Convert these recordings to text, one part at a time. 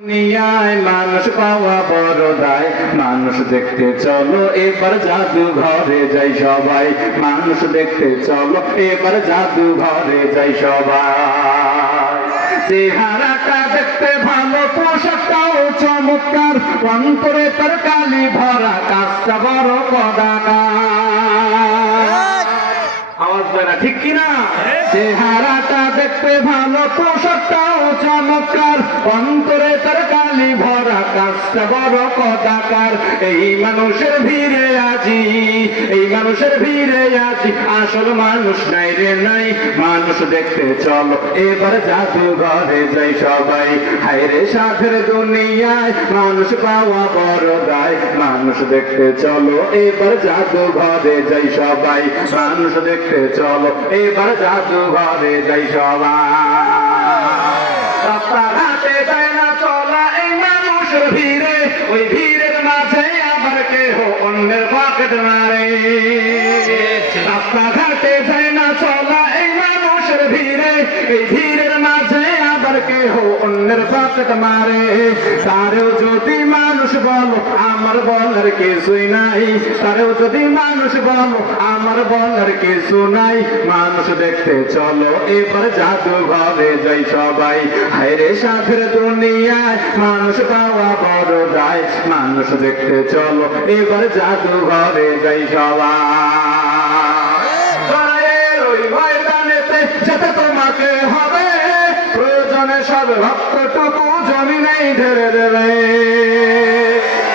দুনিয়ায় মানুষ পাওয়া বড় দায়, মানুষ দেখতে চলো এবার জাদু ঘরে যাই সবাই, মানুষ দেখতে চলো এবার জাদু ঘরে যাই সবাই। চেহারাটা দেখতে ভালো, পোশাকটাও চমৎকার, অন্তরে তার কালি ভরা, কাজটা বড় কদাকার। আওয়াজ দেয় না, ঠিক কিনা? চেহারাটা দেখতে ভালো, পোশাকটাও চমৎকার, অন্তরে তার কালি ভরা, কাজটা বড় কদাকার। এই মানুষের ভিড়ে আজি, এই মানুষের ভিড়ে আজি, আসল মানুষ নাই রে নাই। মানুষ দেখতে চলো এবার জাদু ঘরে যাই সবাই, হায় রে সাধের দুনিয়ায় মানুষ পাওয়া বড় দায়। মানুষ দেখতে চলো এবার জাদু ঘরে যাই সবাই, মানুষ দেখতে চলো এবার জাদু ঘরে যাই সবাই। রাস্তাঘাটে যায় না চলা এই মানুষের ভিড়ে, ওই ভিড়ের মাঝে আবার কেহ অন্যের পকেট মারে। রাস্তাঘাটে যায় না চলা এই মানুষের ভিড়ে, এই ভিড়ের মাঝে আবার কেহ অন্যের পকেট মারে। তারেও যদি মানুষ বলো আমার বলার কিছুই নাই, তারেও যদি মানুষ বলো আমার বলার কিছু নাই। মানুষ দেখতে চলো এবার জাদু ঘরে যাই সবাই, হায় রে সাধের দুনিয়ায় মানুষ পাওয়া বড় দায়। মানুষ দেখতে চলো এবার জাদু ঘরে যাই সবাই। ওই ময়দানেতে যেতে তোমাকে হবে, প্রয়োজনে সব রক্তটুকু জমিনেই ঢেলে দেবে।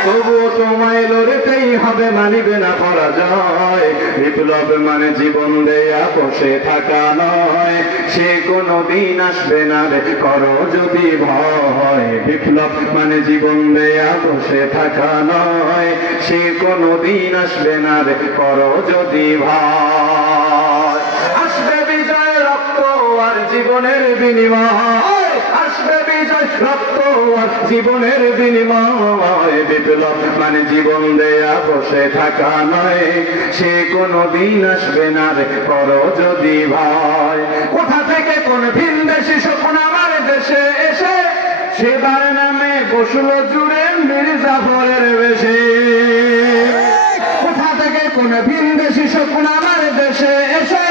তবুও তোমায় লড়তেই হবে, মানিবে না পরাজয়। বিপ্লব মানে জীবন দেয়া বসে থাকা নয়, সে কোনো দিন আসবে না রে করো যদি ভয়। বিপ্লব মানে জীবন দেয়া বসে থাকা নয়, সে কোনো দিন আসবে না রে করো যদি ভয়। আসবে বিজয় রক্ত আর জীবনের বিনিময়, আসবে বিজয় রক্ত আর জীবনের বিনিময়। বিপ্লব মানে জীবন দেয়া বসে থাকা নয়, সে কোনো দিন আসবে না রে করো যদি ভয়। কোথা থেকে কোন ভিনদেশি স্বপ্ন আমার দেশে এসে, সেবার নামে বসলো জুড়ে মীর জাফরের বেশে। কোথা থেকে কোন ভিনদেশি স্বপ্ন আমার দেশে এসে,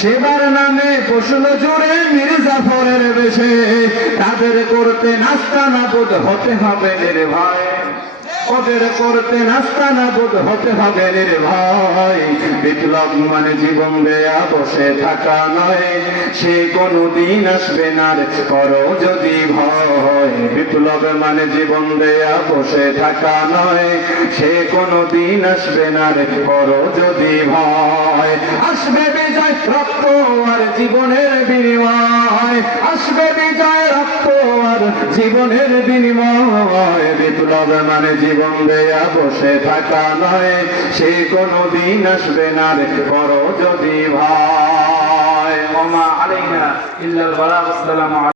সেবার নামে বসলো জুড়ে মীর জাফরের বেশে। তাদের করতে নাস্তা নাবুদ হতে হবে নির্ভয়, ওদের করতে নাস্তা নাবুদ হতে হবে নির্ভয়। বিপ্লব মানে জীবন দেয়া বসে থাকা নয়, সে কোনো দিন আসবে না রে করো যদি ভয়। বিপ্লব মানে জীবন দেয়া বসে থাকা নয়, সে কোনো দিন আসবে না রে করো যদি ভয়। আসবে বিজয় রক্ত আর জীবনের বিনিময়, আসবে বিজয় রক্ত আর জীবনের বিনিময়। বিপ্লব মানে জীবন দেয়া বসে থাকা নয়, সে কোনো দিন আসবে না রে করো যদি ভয়। ওমা আলাইনা ইল্লাল বালাগ। আসসালামু আলাইকুম।